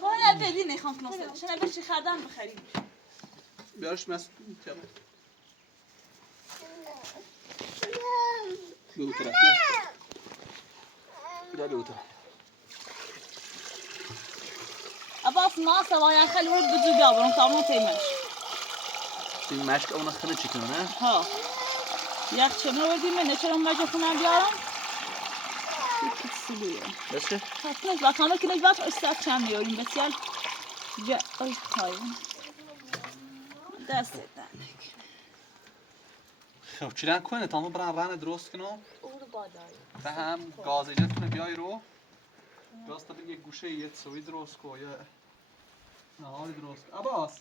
کار بدی نخوام کلاسه شما به چی خردن بخریم بیارش مسئول بگو طرف بگو طرف عباس ما سوای خیلی ورد بجو بیا برون تامون تیمش این مشک اون خمه چیکنه نه؟ ها یک چمه وردیم من چرا مجا خونم بیارم یک سلیه بس چه؟ حتنش با خانه کنش باش استاد چم میاریم بسیار جا ای خواهیم دست دنک خب چیلن کنه تامو برن رانه درست کنم او رو بادایی تا هم گاز ایجاد کنه بیای رو راست تا یک گوشه یه سوی درست کو یا نهاری درست کو عباس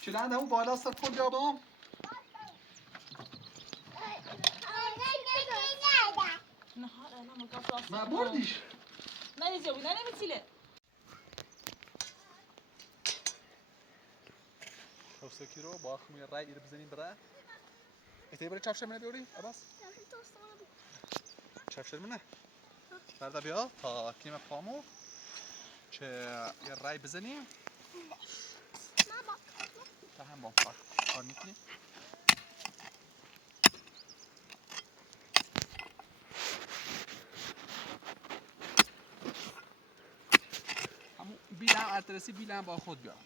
چیلن همون بالا سر کن بیا بام نهار انا مقصاص ما بردیش نریزی و نمیتیله توسکی رو با خمی رای ایر بزنیم برای ایتی برای چفشه منه بیاری عباس چفشه منه برده بیا تا کلیم پامو چه یه رای بزنیم تا هم با کار میکنیم همون بیلم ارترسی بیلم با خود بیارم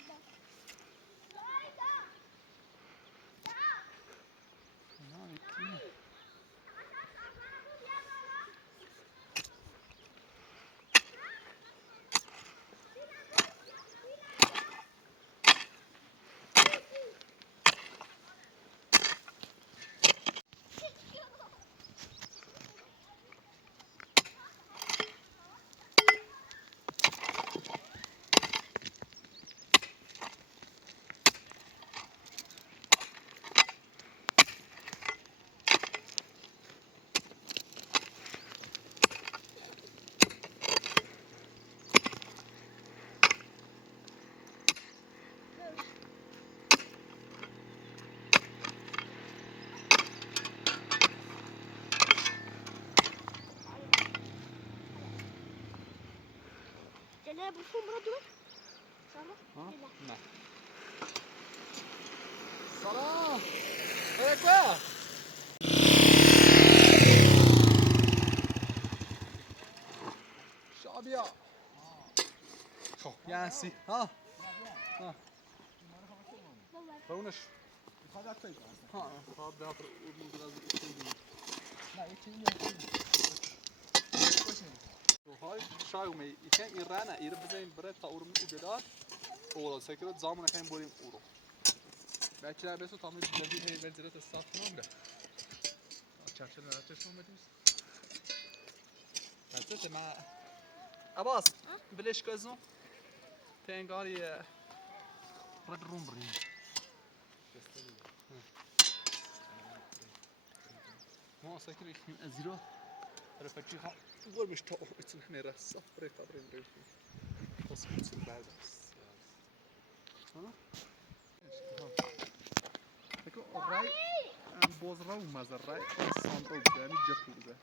جلال بفهم برضو نه سلام ايكوا شابيا خو يانسي ها فونش ها خاب دافر های شاید می ایکن ایران ایر بزنیم برای تا اورم ایداد اولا سکرت زمان خیم بریم اورو belki de beso tam bir hey benzeri de satmam da çarşıda açıyorsun mu diyorsun حسيت مع عباس بليش كازو تنقاري رد روم برين ما ساكر من ازيرو رفتي خا قول مش تو اتن حميرة صفر قبرين ريفي بس كنت بعد ها تكو الراي ام بوز رو مزر راي سانتو يعني جفو بزا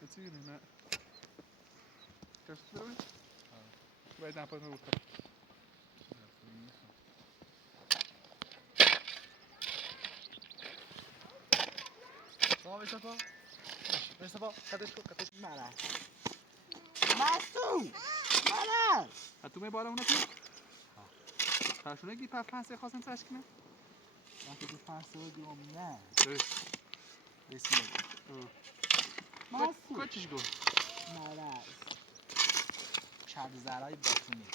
تصير هنا كيف تسوي؟ بعد عن فضل الوتر صافي مصطفى مصطفى قدش مالا مستو مالا هاتو می بالا اونو پاشونه گی پفنسه خواستم تاش کنه وقتی که فرسه دیوم نه بسم الله مستو کچش گو مالا چند زرای باتونی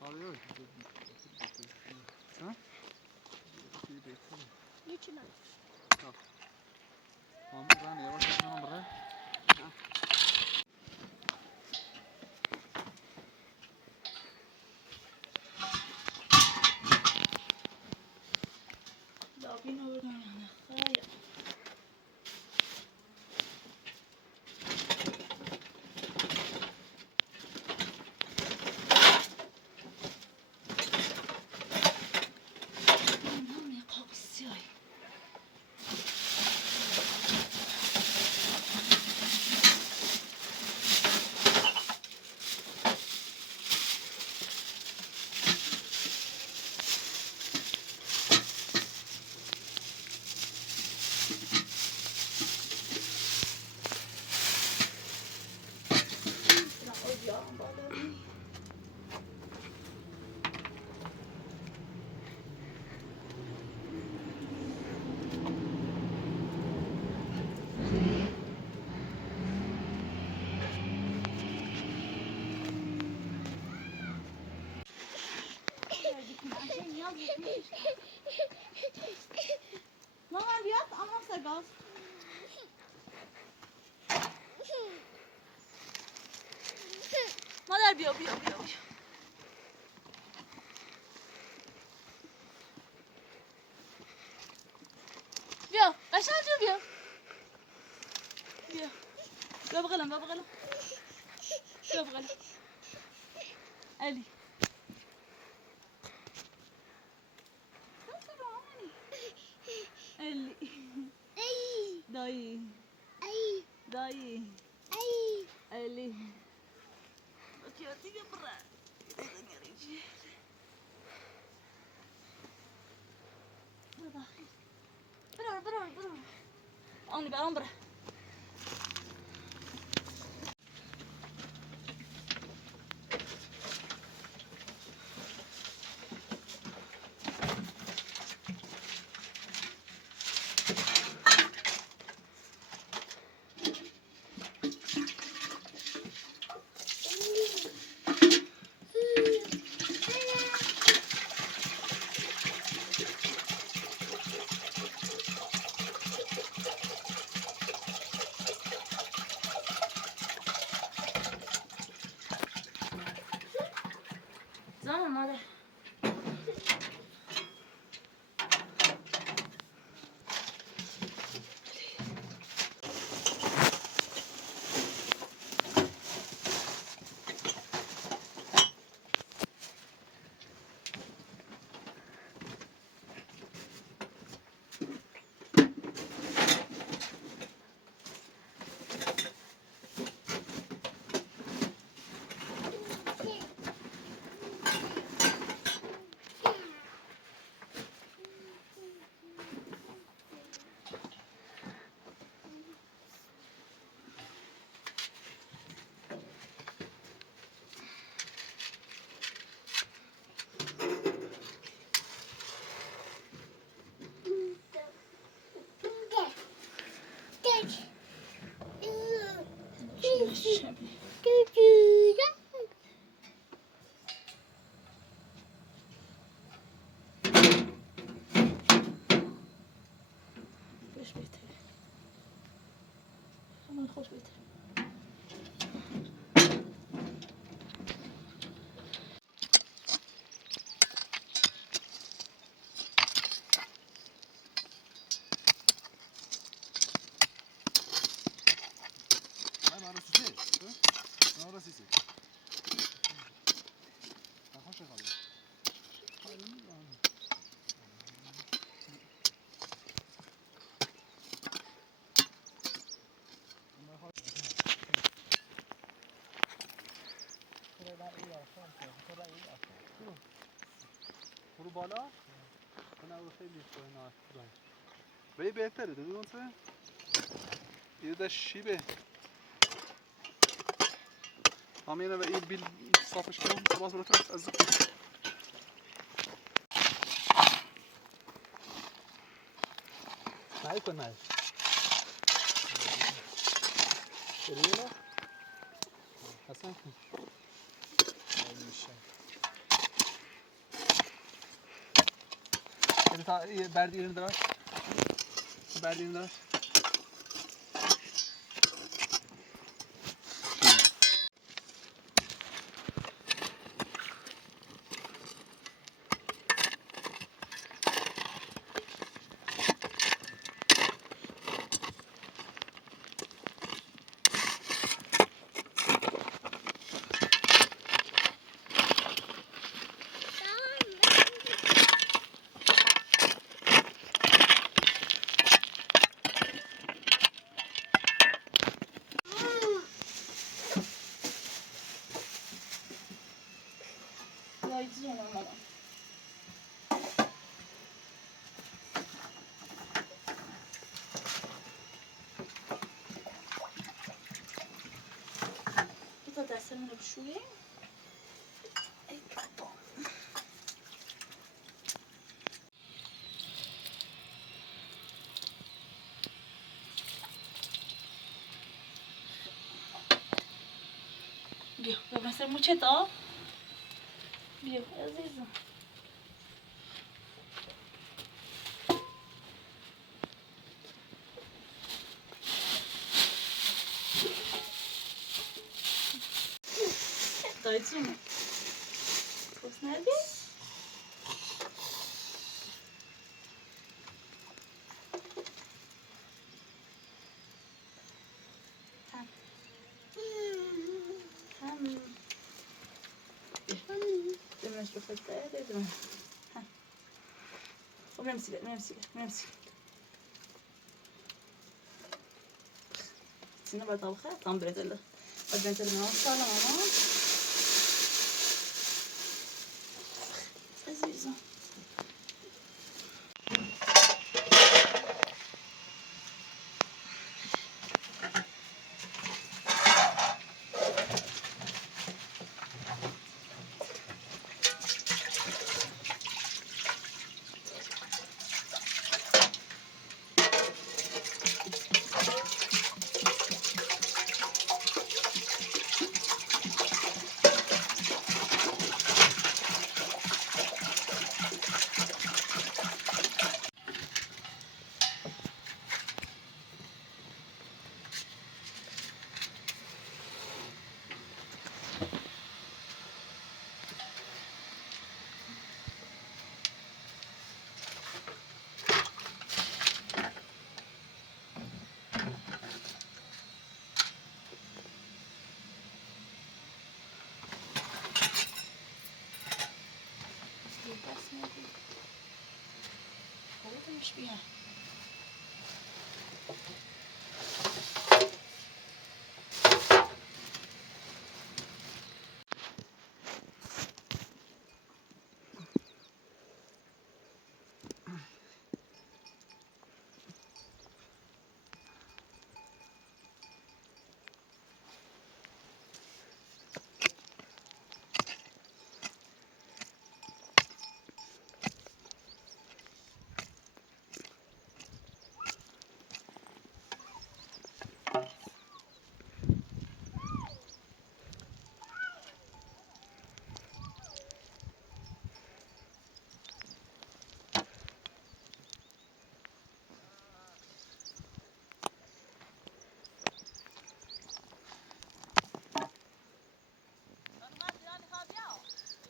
آره ها niçin Tamam ben yavaş yavaş buraya. دابین رو بگم خیلی بزن گاز. مادر بیا بیا بیا بیا. بیا قشنگ جو بیا. بیا. بیا بغلم بیا بغلم. بیا بغلم. علی. علی. دایی. دایی. علی. اوکی دیگه برا. برو. آنی برام برا. زمان مادر. خوش بهتره. همون خوش بهتره. برو بالا. نه اون خیلی نه. بی بهتره دیدی اون چه؟ یه ده شیبه. همینه و این بیل صافش کنم باز برات از نه کن نه. شریعه حسن کن. تا بردی این دراش. بردی این دراش. دستمون رو بشوییم. ای بابا. بیا مثل موچه تا بیا عزیزم. دایتون بس ندی؟ دمش بخواد دم خب نمسیله سینه باید طبخه tam برزله باید برزله مامان سالا مامان عزیزم مش بيها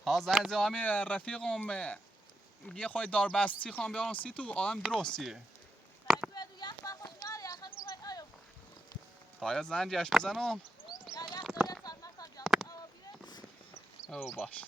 ها زن زامی رفیقم یه خواهی داربستی خوام بیارم سی تو آدم درستیه تا یا زن جش بزنم او باش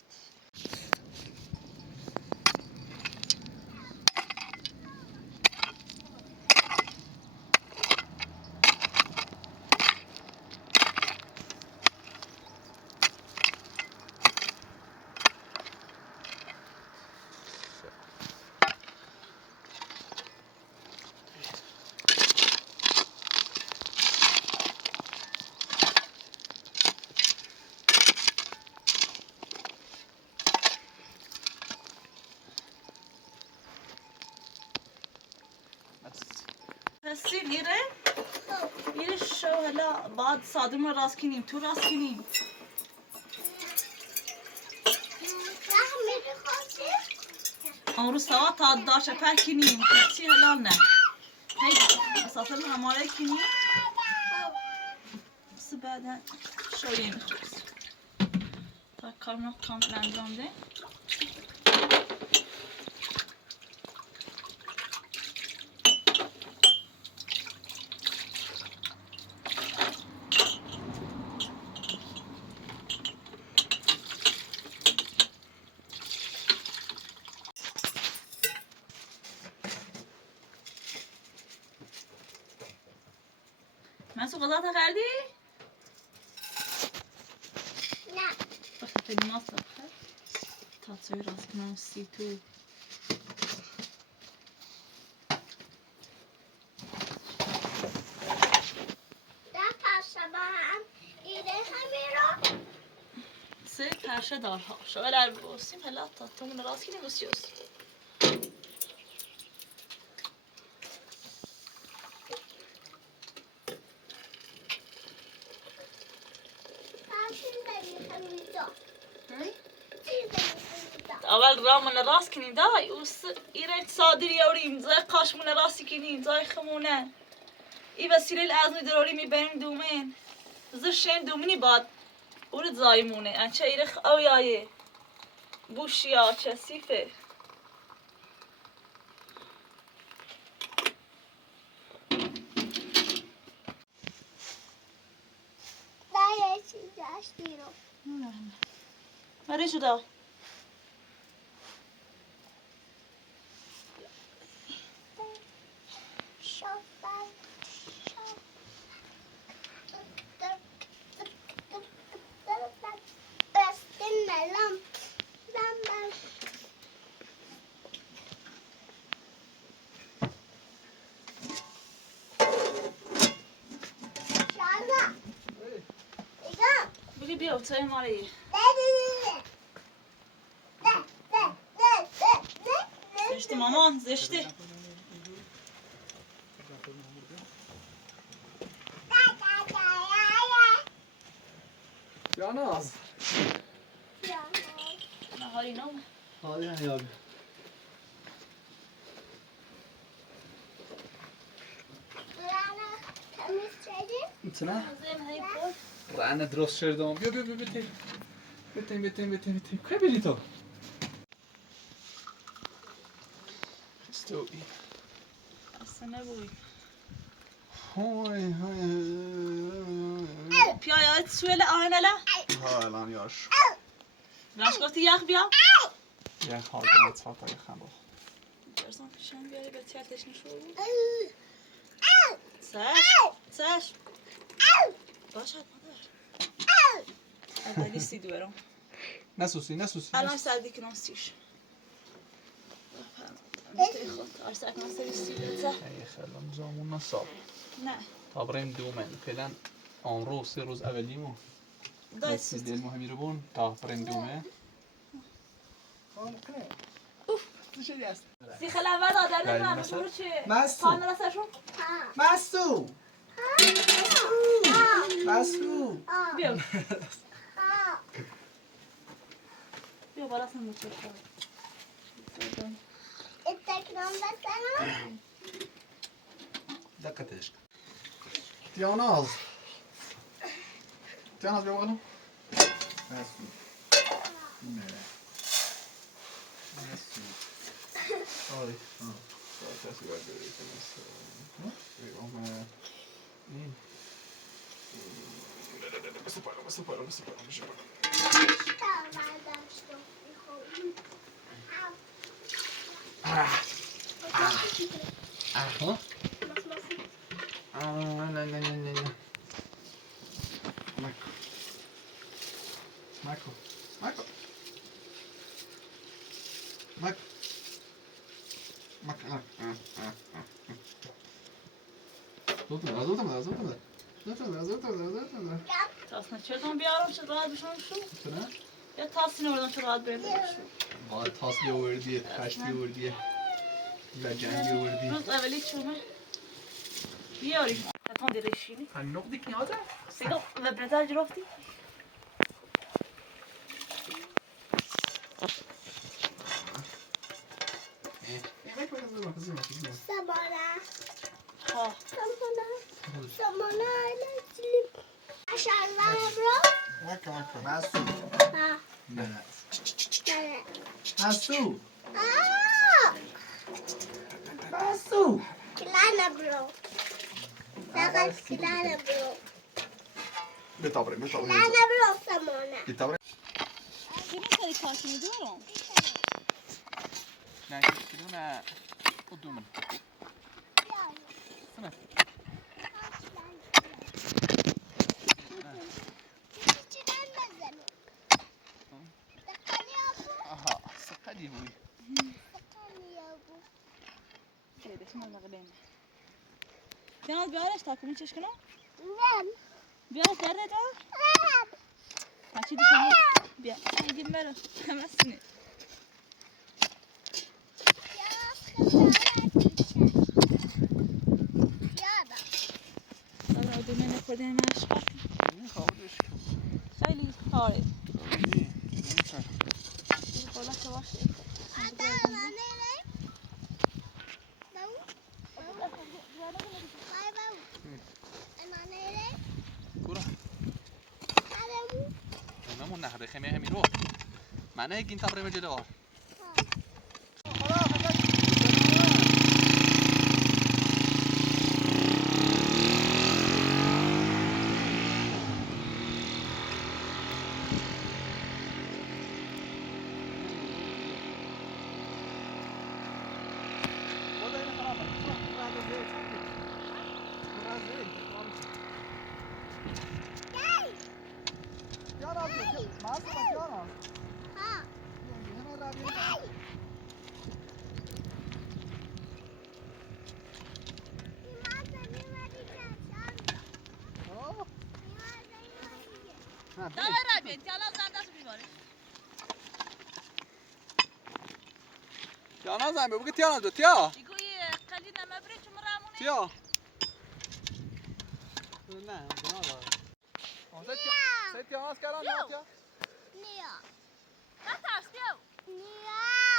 هستی میره شو هلا بعد صادم رو راست کنیم تو راست کنیم امروز سوا تا داشته پر کنیم چی هلا نه هی اساسا هماره کنیم بس بعدا شویه میخواست تا کارم کامل انجام ده مسو غذا کردی؟ نه خیلی ماست بخیر تا توی راست کنم سی تو در پرسه با هم ایده همین رو سه پرشه دارها شوال بوسیم هلا تا تومون راست کنیم بسیوس اول رامون راست کنیم دای اوس ایرج صادری یوریم زای قاشمون راستی کنیم زای خمونه ای وسیله الازمی دروری میبریم دومین زر شین دومینی باد ورد زایمونه انچه ایرخ او یایه بوشیا چسیفه دایه چی داشتی رو مره شده شافتن بستن لام لام شارما ایگام بگی بیا اوتای ماره زشتی مامان زشتی جاناز نهاری نام حالی هنیابی میتونه؟ رانه درست شدم بیا بیا بیا بتیم که بیری تو؟ استوی اصلا نبوی های پیایت سویل آهنه لا ها الان یاش باش گفتی یخ بیا یه خال دمت ساعت یه خم برسان پیشن بیاری به تیرتش نشو سش باشد مادر اولی سی دوارم نسوسی الان سردی کنم سیش بیشتری خود آرسک من سری سی بیرزه ای خیلی زامون نصاب نه تا بریم دومن فعلا آن روز 3 روز اولیمو دای بسی سوست دل مهمی رو بون تا بریم دومه سی خیلی اول دادر بله، نمیم مثلا؟ برو چه مسو. پانه رسشون مسو مسو بیا بیا بالا سن بچه اتکرام بسنم دقتش دیاناز بیا بالا مسو نه مسو آی کسی باید بری کنست این بسه پایرم ها؟ نه مکو زودتون تاسنا چرتون بیارم چه راحت بشون شو میتونه؟ یا تاسی نوردم چه راحت بریم شو باید تاس بیاوردیه پشت بیاوردیه لجنگ بیاوردی روز اولی چومه بیاریم تاتون دیرشینی نقدی که نیازه؟ سیگا و برزر جرافتی سمانه ها سمانه لسلیم شلوارم رو مسو ها نه نه مسو مسو کلانه برو فقط کلانه برو بتابریم کلانه برو سمانه بتابریم کدوم سری کارتی میدارم نه کدوم نه قدومن سنه آها سقدی بوی دیدش من مقلیم بیاد بیارش تا کنی چش کنم بیارش درده تا هچی دیشم بیا ایدیم برو همه سنه دارم دومه نخورده همه اشقا این خواهدش خیلی کاره این بالا که باشه کورا همون نهر خیمه همین رو معنی گین تبریم جلو Давай, Раби, тебя надо сбивать. تیانا زن بگو تیانا دو تیا يقول خلينا ما بريش مراموني. تیا نه بنا دار سه تیانا از کردن نه تیا نیا لا تعرف بيو. نیا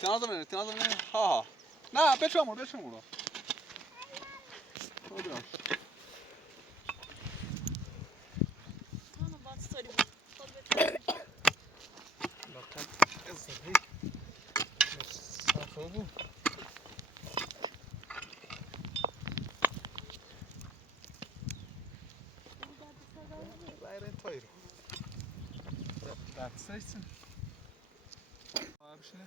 تیانا زمینه ها نه بچمون رو خودش أنا بعد ستوري بوك. طلبت. لقد صحي صافو Bayren toyru. That's it. Abi şimdi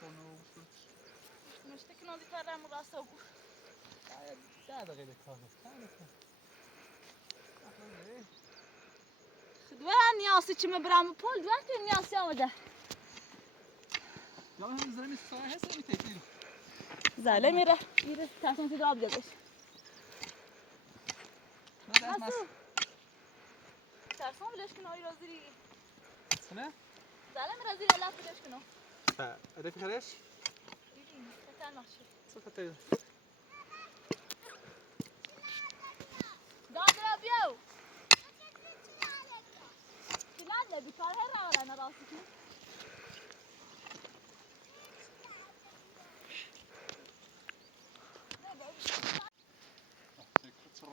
sonra oluşur. مشتكي نودي كارا مراسو. ده غير كافي. دوان نياسي كم برام بول دوان في نياسي أوده. Ya hem zırhımı sonra her sene tekil. زاله میره تصمیم تو آب جدش. Nasıl? ترسم بلش کنه آی رازی. Sana? زاله میره زیر لاف بلش کنه. Ha, öyle kardeş. کتر ناشی. Sakataydı. دادر بیاو. کلاد نبی کار هر راه نه راستی کی.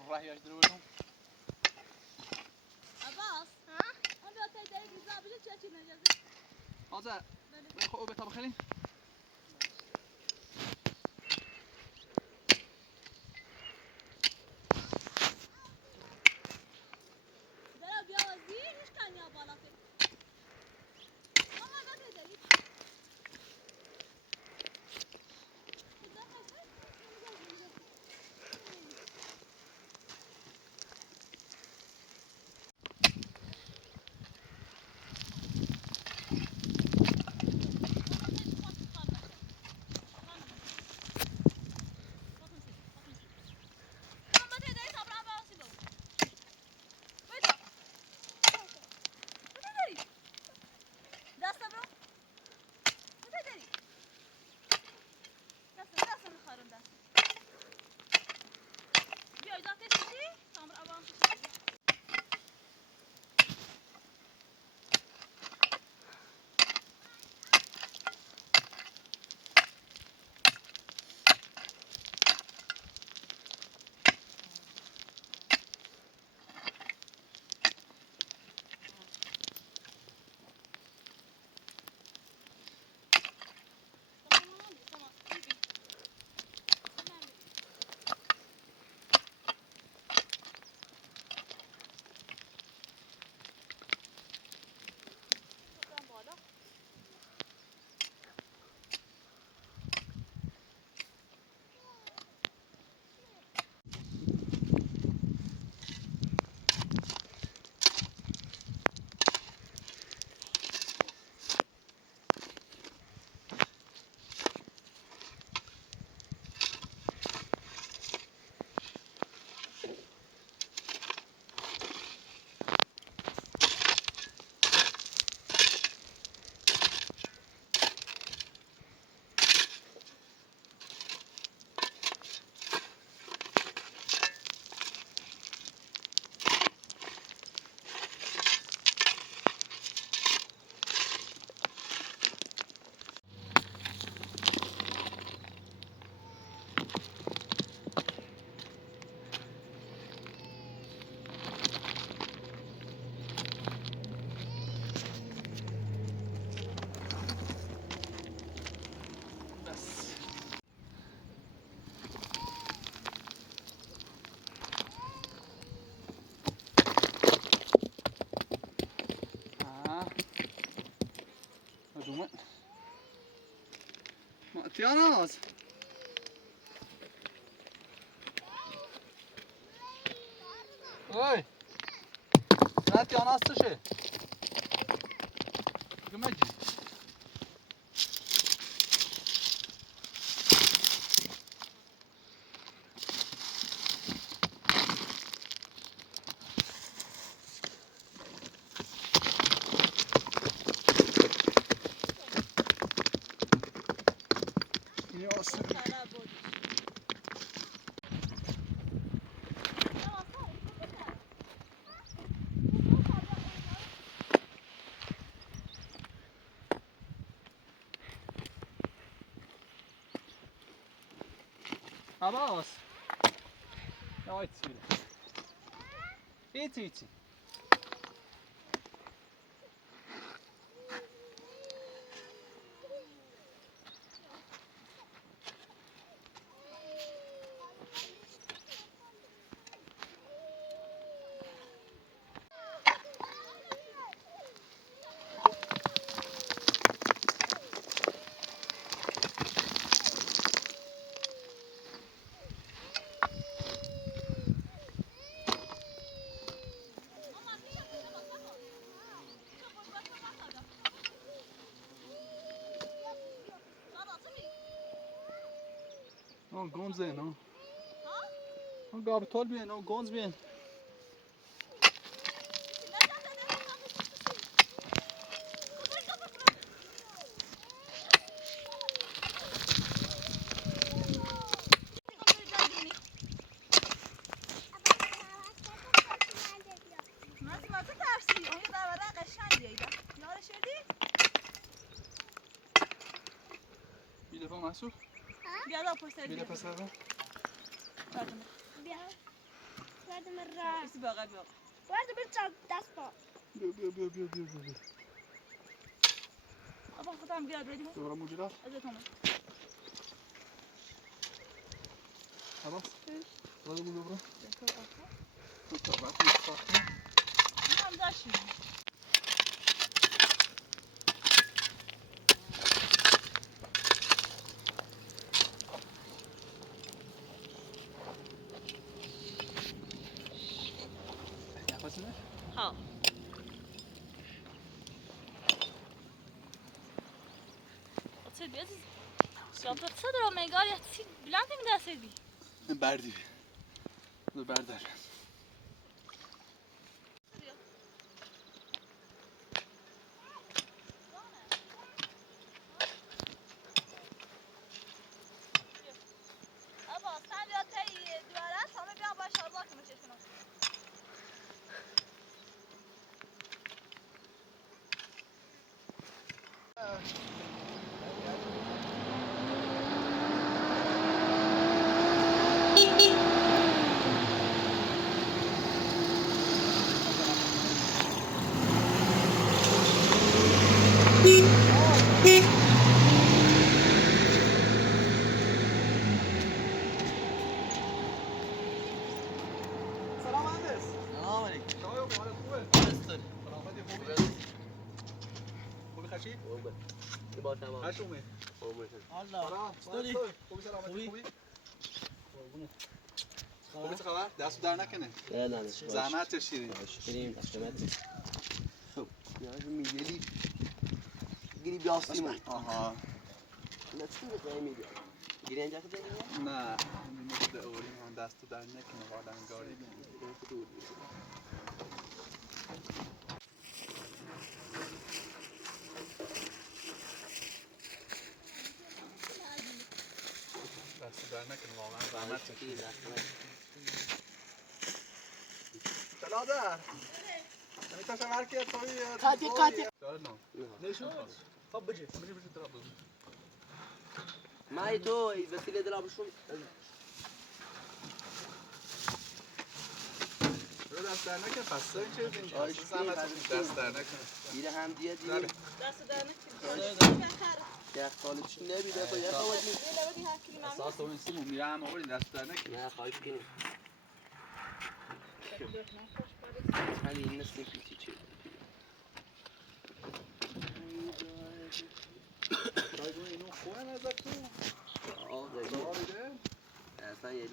راح يجدرونهم. عباس. ها؟ أنا بتاعي دايق إزابة شو تشي نجازي. هذا خو بتابع خلين. دارا بیا وزیر مش کن یا بالا فی. ماما بده دایی. تیاناز اوی نه تیاناز چشه گمجی Abbas. Ja, jetzt wieder. Jetzt. Non, gonze, no. Non, gab tol bien, non, gonze bien. Bir defa Mahsur. بیا پشت سر Bir defa Serra. بیا وارد من را ایسی باقی بیا وارد من چند دست با بیا. آبا خودم بیاد بدیم Sonra mucirat. ازت اومد Abbas. Hadi bu dobra. هم داشتیم Yapasın ها Otur biraz. Şapta da megal ya sil bülent mi dersedی Berdi. Bu berder. Aba sen ya tey duvara sana bir baş Allah kimi çekin. Selam Andes. سلام علیکم. شما حالت خوبه؟ دستاری. سلامتی خوبی؟ خوبی خشی؟ خوبه. یه بار تمام. خشومه. خوبه. الله. سلام. چطوری؟ خوبی سلامتی خوبی؟ خوبی؟ خوبی چه خبر؟ دستو در نکنه. نه. زحمت کشیدی. بریم قسمت. خب. یا میگلی. گیری بیاستیم. آها. نه چی میگی میگی؟ گیری اینجا کجا میگی؟ نه. میگه اولی من دستو در نکنه آدم گاری. دستو در نکنه واقعا زحمت کشیدی. برادر میتونم هر کی توی قاطی. داره نام نشون. خب بجی درا بزن مای تو وسیله درابشون. رو دست در نکن پس سر چه بینجا آیش زحمت بین، دست در نکن گیره هم دیگه بله. دیگه. دست در نکنی. یه خالص نمیده تو یه خالص. اساس اون سیمو میره هم آوردین دست در نکن نه خواهش کنیم. همین نسیم پیچی چی؟ شاید اون اینو خواه نزد تو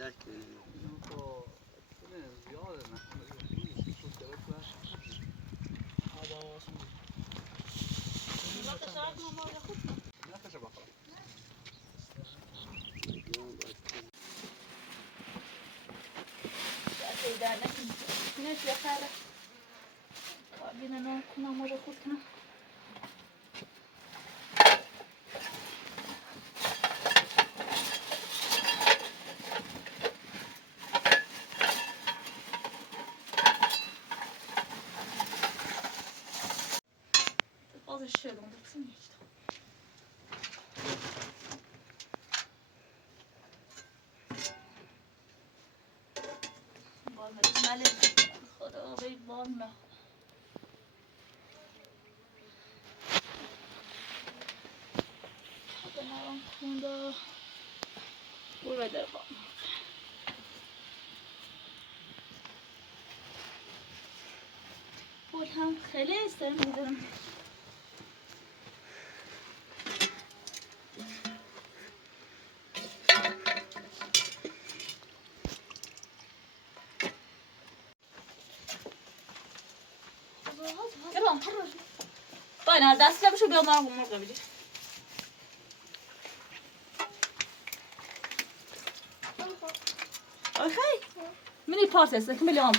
علاج کنیم. اینو تو زیاده نه تو درک باش. هذا واسه نه کجا بخورم. در نکنید اینش بخره بینه نام کنم موجه خود کنم بازش شدم بکسیم نیشتم بال ملی خدا بی بال نه نرم کنده بول بده بال بول هم خیلی استرم میدارم باید دست لبشو بیاد مرغ میده اوکی منی پارت است که ملیام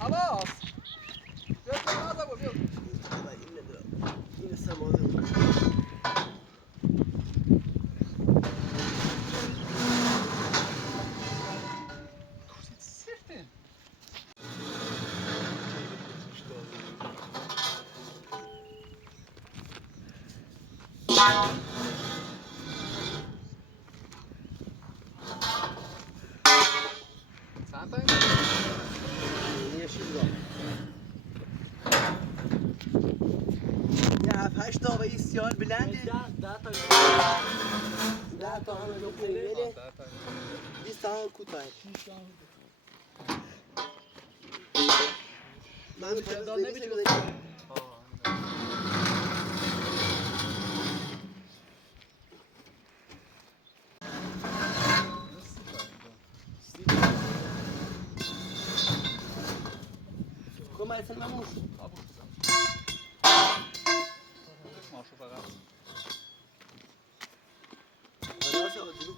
خلاص بيت هذا وبيت این سماده سيفتين ساعتين یا 7-8 تا بسیار بلنده 10 تا همه نقطه 20 تا کوتاه من تعداد نمیشه كم هاي سلمى موش ما شو بقى خلاص أودلو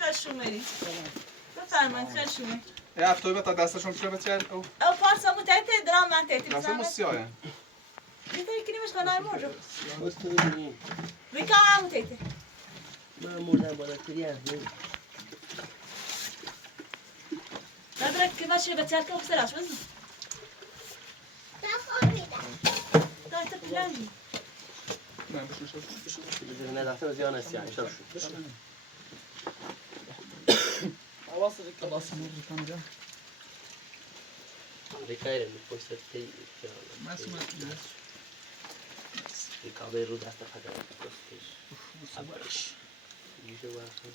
خشومه بفرمایید خشومه يا توي بتا دستشون شو بتعمل او او پارسا متعته درام من تهتی دست بزنم موسیاه بیتایی کنی مش خانه موجو بس تو ببینی بیکا هم متعته من مردم بالاتری از این ندرک که باشه بچه‌ر که بسراش بزن نخور میدم تا پلنی من بشوشم. بذار نداخل زیان است یعنی شب شد. خلاص نور كان ذكرى الفرصة تي. ما سمعت له. الكعبة رود حتى حاجة بس. أبرش. يجوا واحد.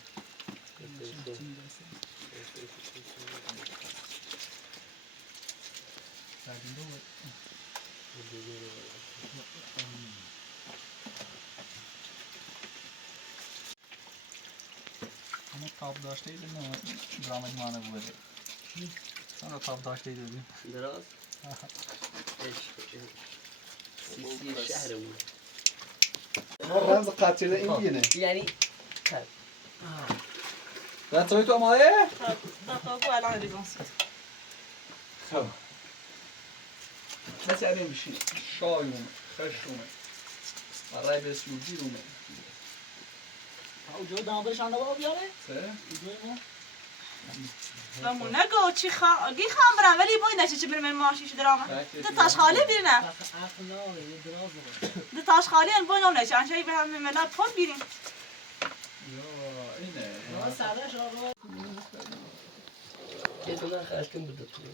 أنا طاب داشته إذا ما درامج ما أنا بقوله. أنا طاب داشته إذا. دراز. إيش؟ سيسي الشهر ولا؟ رمز قاتل إنجيله. يعني. لا تسويتوا أمايه؟ طاقوا على الريزونسيت. خب. بس يعني مشي شايوم خشومه. برای بسیوجی رومه. جو دامادش آن رو بیاره؟ سه؟ و مو نگو چی گی خام برم ولی باید نشه چی برم ماشیش درامه. ده تاش خالی بیرنه. ده تاش خالی ان باید نشه انشایی به هم ملت فون بیریم. یا اینه. ما سرش آقا. که تو نخواستیم بدتونی.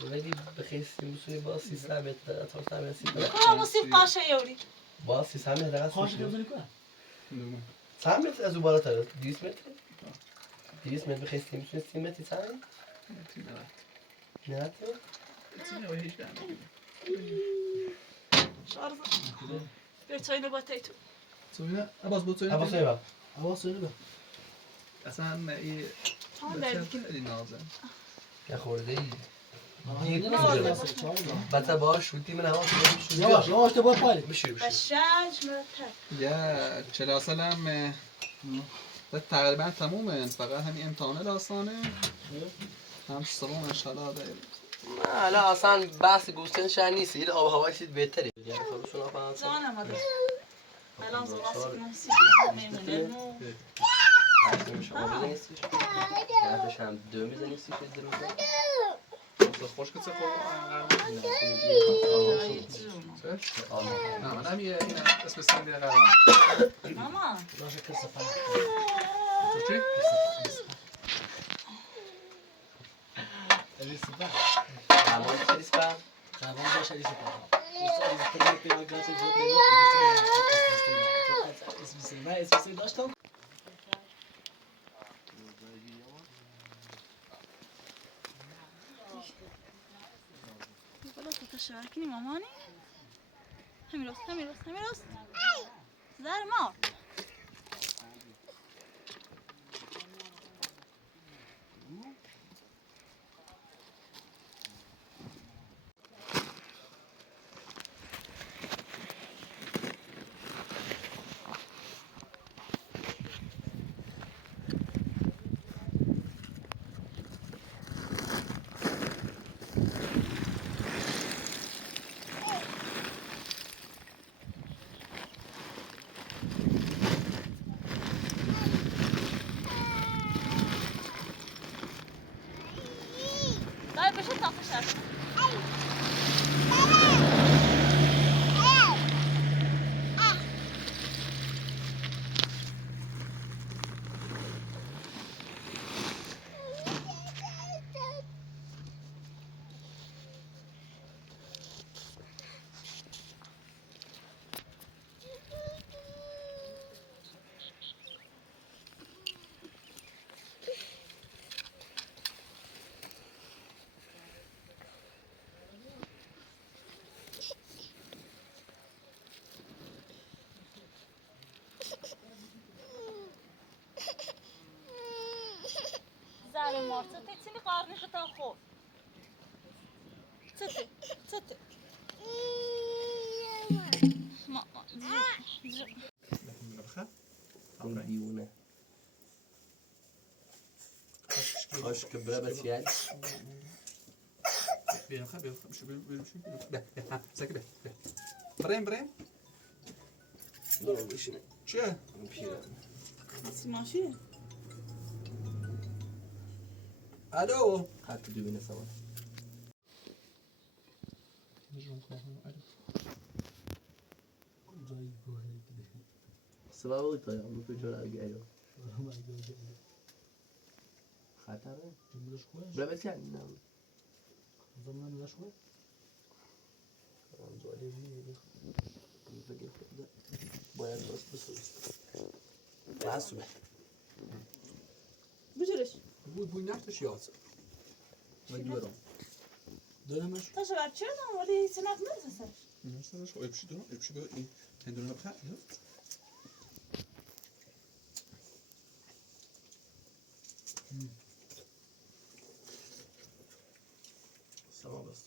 ولی بخیستی میتونی با 300 متر تا 300 متر. کلا مصیب قاشه یوری. با 300 متر دقیقاً خواهش کنم کنم. 300 متر از او بالاتر 200 متر. 200 متر بخیستی میتونی 30 متر تایی؟ نه. تینه و هیچ دارم. شارز. بیرتای نباتی تو. سوینا عباس بود سوینا. عباس نیوا. عباس نیوا. اصلا این. چند دردی که. خیلی نازه. یا خورده ای. نه. بعد باش شوتی من هوا شوتی. یواش یواش تو باید پایلی. بشیر. بشنج مرتب. یا 40 سالم تقریبا تمومه فقط همین امتحان داستانه هم سالون انشالله داریم نه حالا اصلا بحث گوشتن شهر نیست این آب هوایی سید بهتره یعنی خودشون آفرین زانم آده الان زراسی کنسی میمونه نو هرچیش آب نیستش گردش هم دو میزنیستش دروزه خوش که چه نه من هم یه اسم سن بیره قرار ماما باشه کسا پا. تو چی؟ الیس پا. هوایی خیلیس با قبول باشه الیس پا. اسم داشتم. بالا تو شارکنی مامانی همین راست زر ما دای بشه تاقش زر مارتا تیتینی قارنی خطا خوب تته ما اون دیونه خوش که برای بس یعنی بیرم شو بیرم ساکت بریم برو بشینه چیه؟ پیره ماشی الو حتی دوبینه سوال سبب بود تا یا تو چرا اگه ایو خطره برای چی نه زمان نشوه زوالی باید راست بسویست رسومه بجورش بوی نفتش یاد مگه دارمش تا شباب چرا ولی سناک نرسه Nasıl o öpüşü böyle kendine bakar ya. Tamam bas.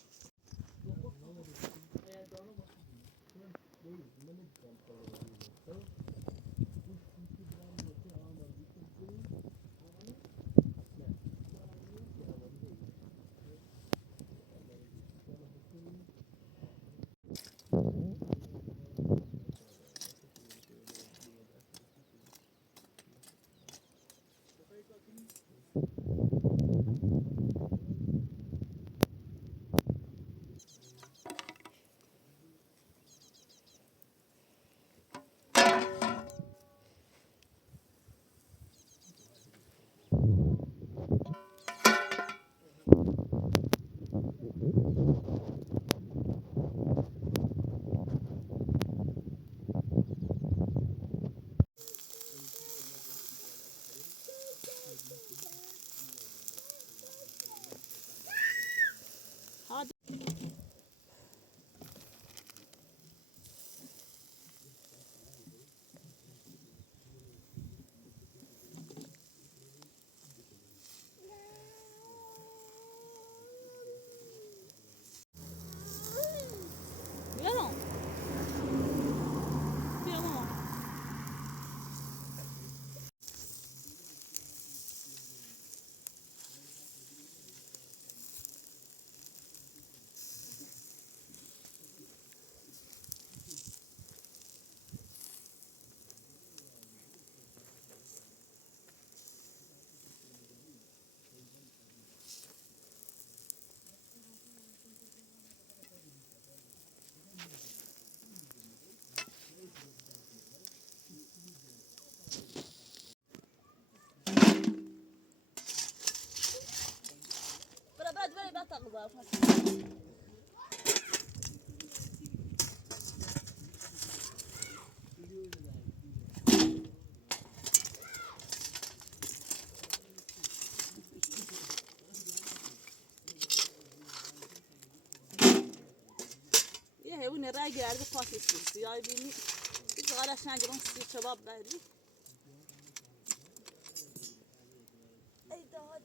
Vieron? Vieron? برای بطاق یه هیونه رای گرده پاسی سیسی یا بینی هیچ غلش نگرم سی شباب بری ای داد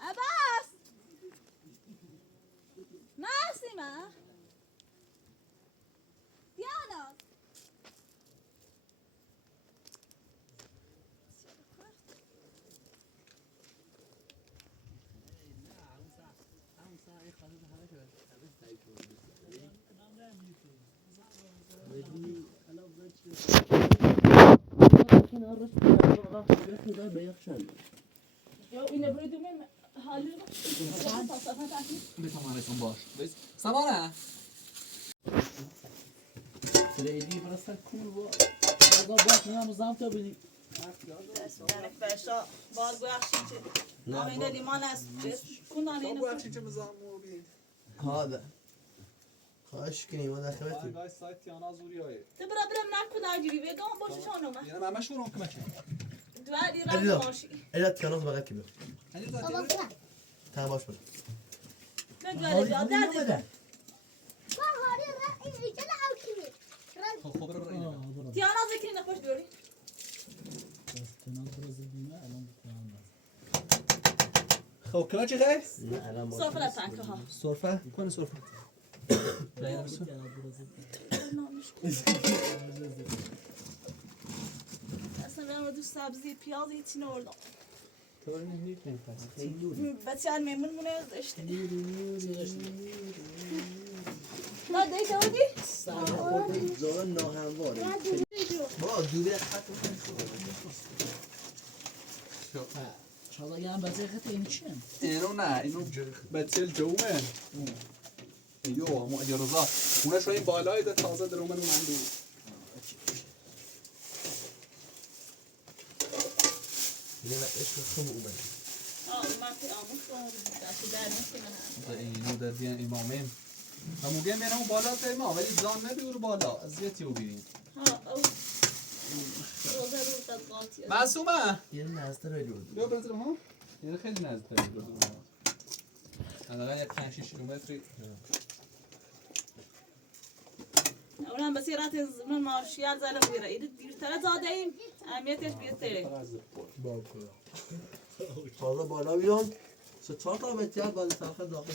عباس ناسمة ديانا يا إنه بريدو من حالي بتمانيتون باش بس سمانه سریعی فرستن کول با آقا باش میام زام تو بدی يعني فاشا بالغو أخشي أنا إنه ليمان أس بس كنا طب علينا وقتی که مزامو بین هذا خواهش کنی ما داخلتی گای سایت یانا زوریایی تبرا برا منك كنا أجري بيجا باش شانو ما یعنی من شو رو کمک دوالي أديلا. راه ماشي ایلا تیانوز بغل کی بیو هنی بابا زدی بیا. تا باش بود من دوالي بيا دادي با هاری را اینجا او کمی. خب رو رأی تيانا ذكري نخوش دوري تنام برز بیمه الان بکنم خب کلا چی خیلی؟ نه الان باش صوف لا تانك ها سرفه کنه سرفه اصلا ben orada sabzi piyaz içine orada. تو رو نمی‌کنی پس بچه‌ها memnun muyuz işte. Ne deyken o değil? خورده زارا ناهمواره با دوبه خط شاید هم بچه خیلی این چیه؟ اینو نه اینو بتل جومه ایو اما اجازه اونه شوی بالای ده تازه در اومن من دو یه عشق خوب اومد من که آموز داشتی در نکنم اینو در دیان امامین همون گیم بینم بالا تا امام ولی زان نبیور بالا اذیتی رو بینیم او روزه رو تدقاطی معصومه یه نزده رو بود بیا برزرم ها یه خیلی نزدیک برزرم انا یک 5 6 کیلومتری اونم بس رات من مارشیال زدم میره ایده دیرتر زاده ایم اهمیتش بیشتره تازه بالا بیان سه 4 تا متر بالا ساخت داخل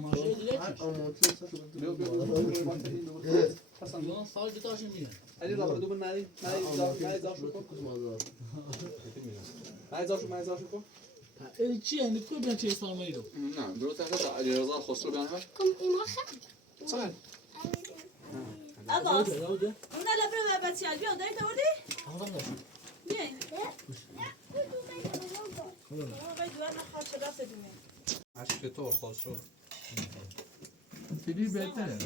ماشه دیگه هر آمونتی بیا بیا حسن یون سال دیتاشون میگن علی را دو بن مالی مالی زاشو کن مالی زاشو کن این چیه؟ نکو بیان چه سال میرو نه درست هست اجازه خسرو بیان هم Kom in morgen. صحیح عباس داوده اون لبه بچه‌ها بیا داری تو بردی آدم داشت بیاین Ja, doe mij de logo. آقای دوار نخواهد شد دست دونه عشق تو خسرو فیلی بهتره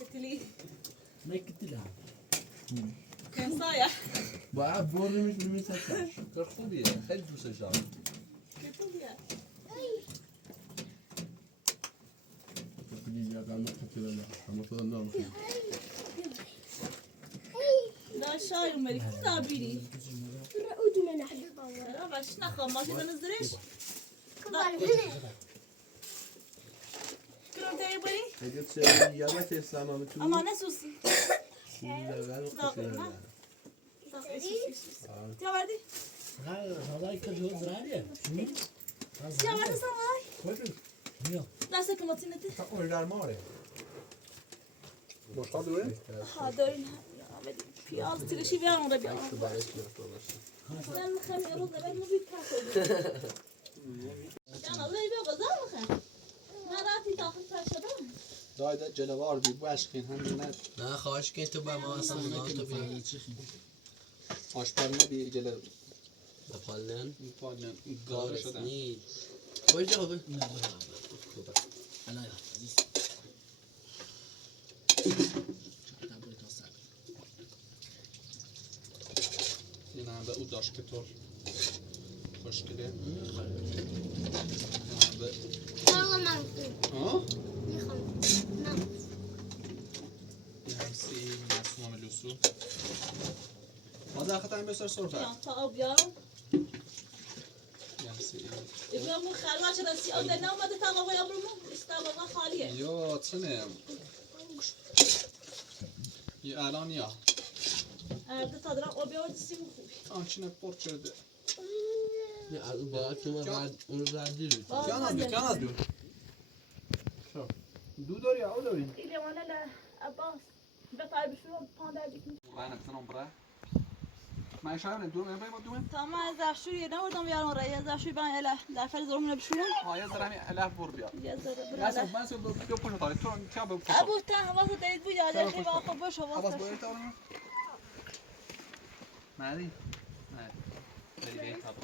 کتلی نکتی کنسایا باید بردیمش نمیستش کار خوبیه خیلی دوستش دارم کتلیه فیلی یا قلمه خطیره نه همه تو دارم دا شای اومدی کجا بیری Doe mij naar de bouw. را باش نخواه ماشین بنزدرش Kom maar binnen. کنم تایی بری اگه چه یا من تستم همه تو اما نسوسی لول داغه نه داغه سوسی تیا بردی هذا كده هو زراعي تیا بردی سامای دست کماتی نتی تا اون در ماره مشتاق دوره ها دارین پیاز تلشی بیارم اون رو بیارم من میخوام یه روز نبید مبید کسو جانا بایی بیا غذا میخوام من رفتی داخل فرشدم دایده جلوار بی باشکین همین نه نه خواهش که تو با ما اصلا نگاه تو بینی آشپال نبی جلو بپالن پالن گاره شدن نی خوش جوابه انا يا عزيز این هم به او داشت که طور خوشگله این هم به Allemaal goed. ها Die gaan. Nou, این هم سی مسموم لوسو ما در خطا هم بسر سرفه بیام تا آب بیارم این هم سی بیام مو خلوت رسی آب در نامده تا آقای آبرومو استابا خالیه یا تنه یه الان یا ارده تا دارم آب بیارد سیم خوبی آنچینه پر کرده نه از باید که اون ردی رو کیان از بیو کیان از بیو دو داری او داری ایلی وانا لعباس بطار بشورم پاندر بکنی من اکنم برای من شاید دو من باید دوم تا من از زرشوی نوردم بیارم رای از زرشوی بان اله در فر زورمون بشورم آیا درمی الاف بر بیا یه ذره نه براله من سو بیا پشت داری تو کیا به پشت ابو تا حواس دارید بود یاد خیلی با خود باش آواز حواس باید تا نه مادی نه داری تا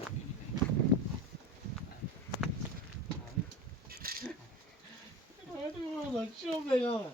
شو بگم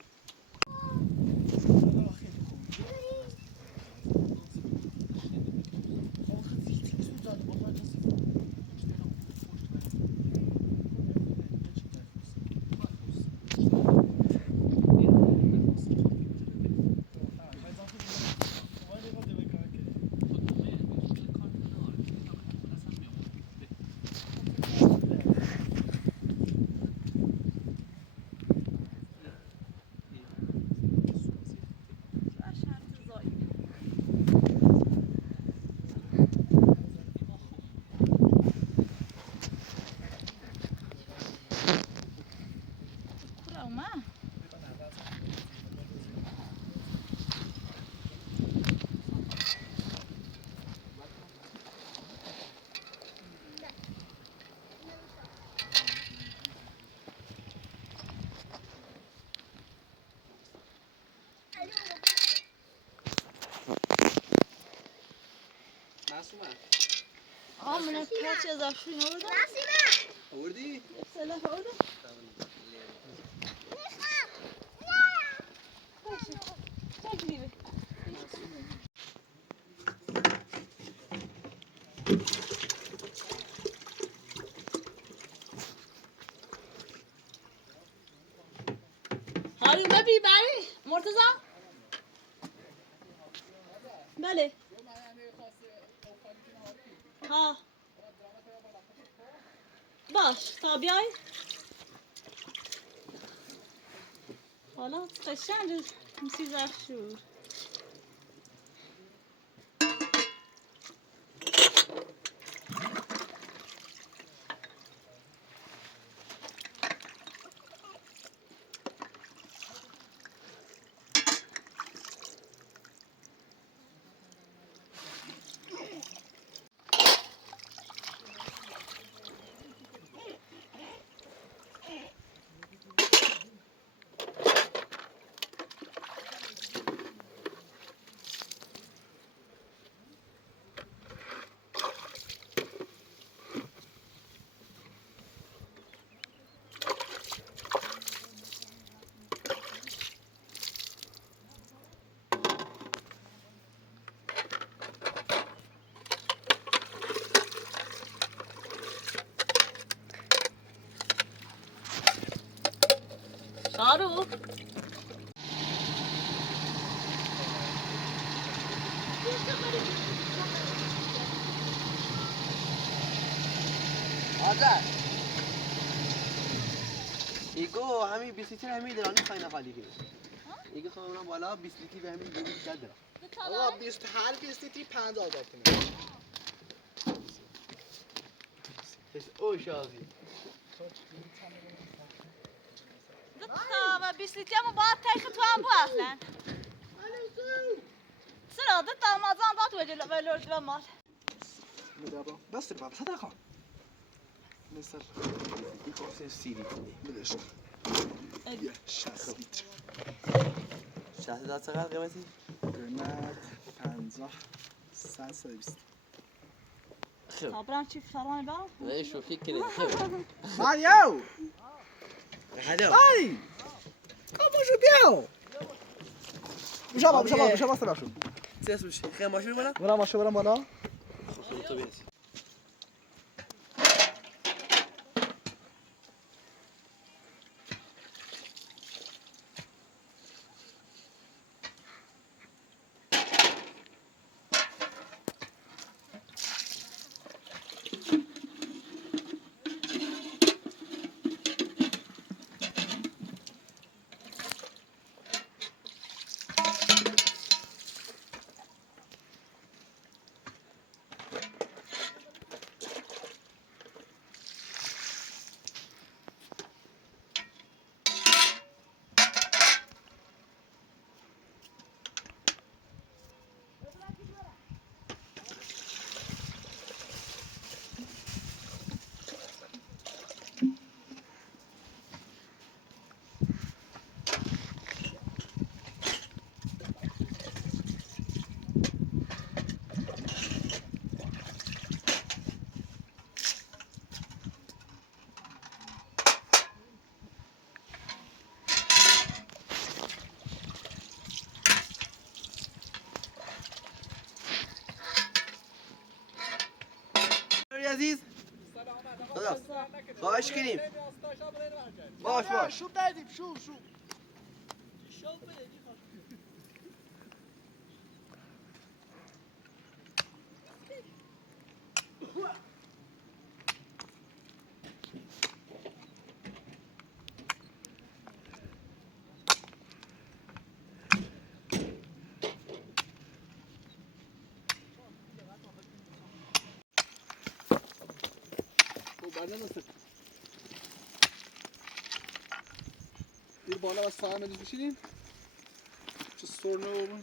معصومه من پارچه اضافه شده نبودم آوردی؟ سلاح آوردم باشه چک دیگه حالی ببی بری مرتضی بله ها باش تا بیای حالا قشنگ میسی زفشور شارو آذر ایگو همین 20 لیتر همین درانی خواهی خالی کنی ایگو خواهم اونم بالا 20 لیتر به همین دیگه بیشتر دارم آقا 20 هر 20 لیتری 50 آزاد کنه. او شازی و 20 لیترمو باید تایخ تو هم بو اصلا سرا ده تا مازان داد وجه ولورد و مال بابا بس بابا صدقه مثل این کاسه 30 لیتر بدش 60 لیتر 60 داد چقدر قیمتی؟ قیمت 50 100 120 خب صبرم چی فرمان با نه شوخی کنید خب ماریو هدو ای کاموشو بیاو بشا سلام شو سیاس بشی خیلی ماشین برم؟ برم بالا خب تو بیاسی عزیز خدا خواهش کنیم باش شو بدیم شو Bir bana bas sağa mı düşeyim? Şu sorunu olur.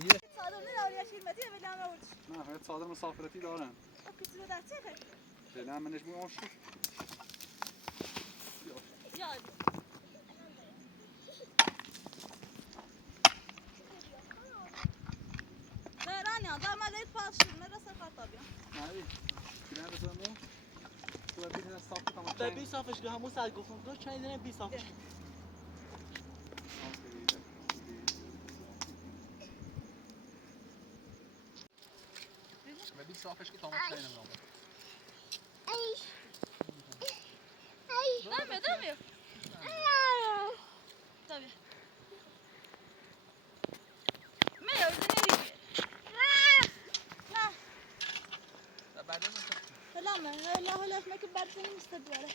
دیگه صادم نداری یا شیرمتی ولی هم نوردش نه فقط صادر مسافرتی دارم خب کسی رو در چه خیلی فعلا منش بو آن شد یاد برانی ها در ملیت پاشیم مرسه خطابی مالی کلام بزنمو تو ببین صاف کنم به 20 صافش که همون سر گفتم دو چند دونه 20 صافش ببین صافش که تمام شده نمیدونم دمیه دمیه میو زنیری نه بعدين سلامة لا هلا ما كبرت مستدبرة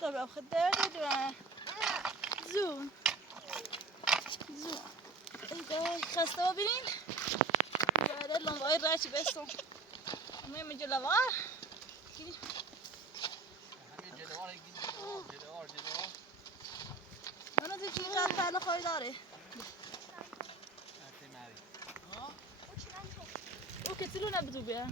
طب خدها دوا زون زون ايه خسته ببینین بعد لنگای راشی بستم همه مجلوار همین جلوار این جلوار من از چی قرار فعلا خواهی داره او کتلو نبدو بیا